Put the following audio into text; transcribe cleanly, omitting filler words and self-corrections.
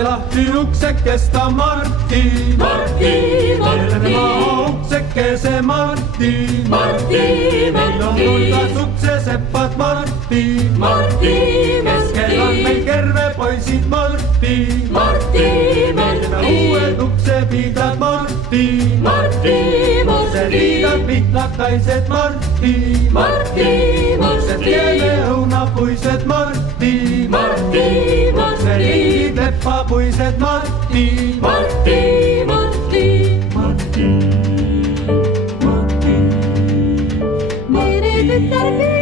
see lahti uksekesta Martin. Martin, Martin. Uksekese Martin. Martin, meil on hulgas ukseseppad Martin. Martin, keskel on meil kervepoisid Martin. Martin, uued uksepidad Martin. Martin, uksepidad pihlakaised Martin. Martin, uksed keele õunapuised Martin. Martin, ukseliigid leppapuised Martin. Martin, Martin, Martin. mere tütar.